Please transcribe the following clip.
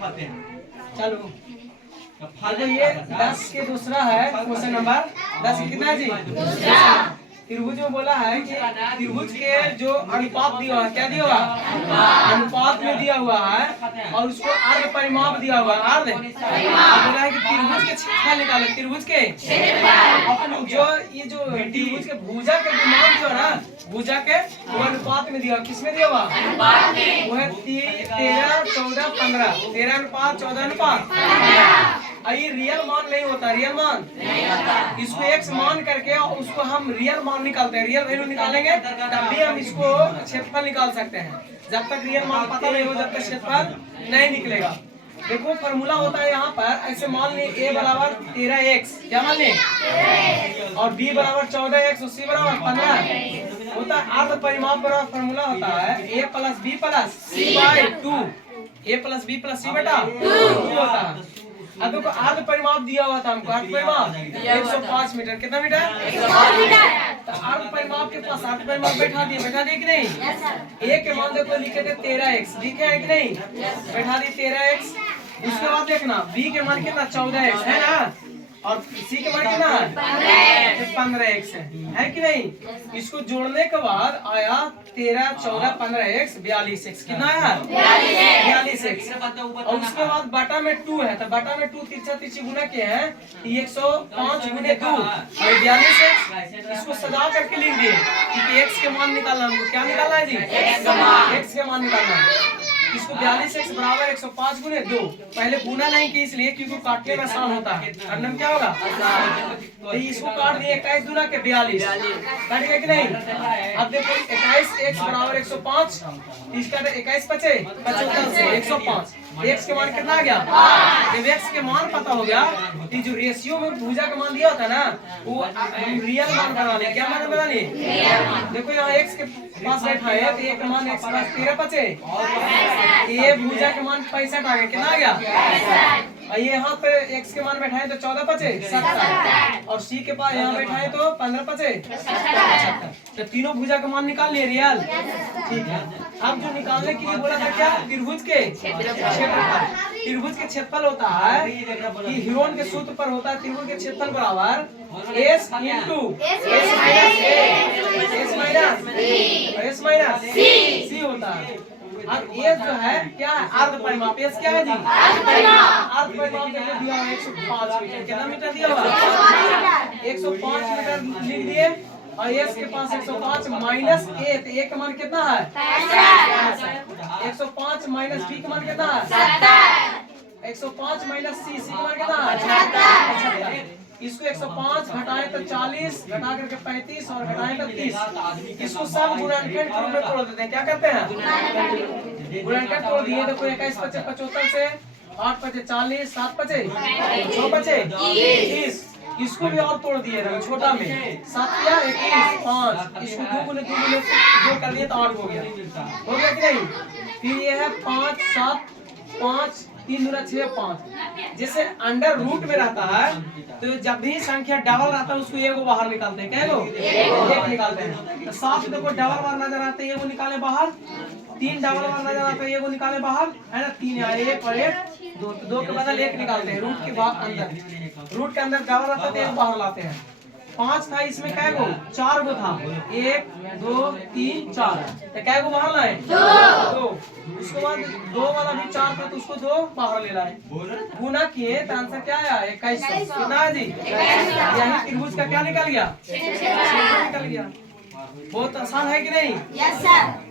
चलो तो ये 10 के दूसरा है क्वेश्चन नंबर 10 के कितना है जी? त्रिभुज में बोला है कि त्रिभुज के जो अनुपात दिया हुआ है, क्या दिया हुआ अनुपात में दिया हुआ है और उसको अर्ध परिमाप दिया हुआ है। अर्ध बोला है कि त्रिभुज के क्षेत्रफल निकालो। त्रिभुज के जो ये जो त्रिभुज के भुजा के जो मान दिया ना, भुजा के वो अनुपात में दिया, किसमें दिया हुआ वो है 13, 14, 15। 13 अनुपात 14 अनुपात। ये रियल मान नहीं होता, रियल मान इसको एक्स मान करके और उसको हम रियल मान निकालते हैं। रियल वैल्यू निकालेंगे तब भी हम इसको क्षेत्रफल निकाल सकते हैं। जब तक रियल मान पता नहीं हो तब तक क्षेत्रफल नहीं निकलेगा। देखो फॉर्मूला होता है यहाँ पर, ऐसे मान ली a बराबर 13x, क्या मान ली, और b बराबर 14x और c बराबर 15 होता है। अर्ध परिमाप बराबर फॉर्मूला होता है a plus b plus c by 2। a plus b plus c बटा 2 होता है। अब देखो अर्ध परिमाप दिया हुआ था हमको, अर्ध परिमाप 105 मीटर। कितना मीटर? 105 मीटर। तो अर्ध परिमाप के पास अर्ध परिमाप बैठा दिए कि नहीं? a के मान देखो लिखे थे 13x, लिखे है कि नहीं? बैठा दिए 13x। उसके बाद देखना b के मान कितना 14x है ना, और c के मान कितना है 15x है कि नहीं? इसको जोड़ने के बाद आया 13, 14, 15x 42x। कितना है 42x। और उसके बाद बाटा में 2 है, तो बाटा में 2 तिरछा तिरछी गुना के हैं 105 गुने 2 और 42x। इसको सजा करके लिख दिए क्योंकि x के मान निकालना हमको। क्या निकालना है जी? x के मान निकालना है। इसको 42x बराबर 105 गुने 2। पहले गुना नहीं की इसलिए क्योंकि काटने में आसान होता है। अंडम क्या होगा? तो इसको काट दिए 21 दूना के 42, काट गया कि नहीं? अब देखो 21x बराबर 105, इसका 21 बचे 75 से 105। x के मान कितना आ गया? जब x के मान पता हो गया तो जो रेशियो में भुजा का मान दिया होता है ना, वो हम रियल मान बना ले। क्या मान बना ले? देखो यहाँ x के पास बैठा है तो एक मान x पास 13 बचे, ये भुजा के मान 65 आ गया। कितना आ गया? ये यहाँ पे x के मान बैठाए तो 14 बचे 70, और c के पास यहाँ बैठाए तो 15 बचे 75। तो तीनों भुजा का मान निकाल लिए रियल। ठीक है, अब जो निकालने के लिए बोला था क्या? त्रिभुज के क्षेत्रफल। त्रिभुज के क्षेत्रफल होता है कि हीरोन के सूत्र पर होता है त्रिभुज के क्षेत्रफल बराबर s into s minus c होता है। अब ये जो है क्या है? अर्ध परिमाप। एस क्या है जी? अर्ध परिमाप देखो दिया हुआ 105 मीटर। कितना मीटर दिया हुआ? 105 मीटर लिख दिए। और एस के पास 105 माइनस ए, तो ए का मान कितना है? 105 माइनस बी का मान कितना है? 105 माइनस सी का मान कितना है? इसको 105 घटाए तो 40, घटा करके 35 और घटाए तो 30। इसको सब गुणनखंड के रूप में तोड़ देते हैं। क्या करते हैं? गुणनखंड तोड़ दिए। देखो 21 बचे 75 से, 8 बचे 40, 7 बचे 6 बचे 30। इसको भी और तोड़ दिए छोटा में 7 या 21 5। इसको 2 गुने 2 कर दिए तो 8 हो गया कि नहीं? फिर ये है 5 7 5 3 दूना 6 5। जैसे अंडर रूट में रहता है तो जब भी संख्या डबल रहता है उसको एगो बाहर निकालते हैं। क्या एक निकालते हैं। तो 7 देखो डबल बार नजर आते हैं, एगो निकाले बाहर। 3 डबल बार नजर आता है, एगो निकाले बाहर, है ना? 3 1 और 1 2, 2 के बदल 1 निकालते हैं। रूट के बाद अंदर, रूट के अंदर डबल रहता है तो एक बाहर लाते हैं। 5 था, इसमें कै गो? 4 गो था। 1 2 3 4, तो कै गो बाहर लाए? 2। उसके बाद 2 वाला भी 4 था तो उसको 2 बाहर ले लाए। गुना किए तो आंसर क्या आया? 2100। कितना है जी? यही त्रिभुज का क्या निकल गया? निकल गया। बहुत आसान है कि नहीं? Yes sir.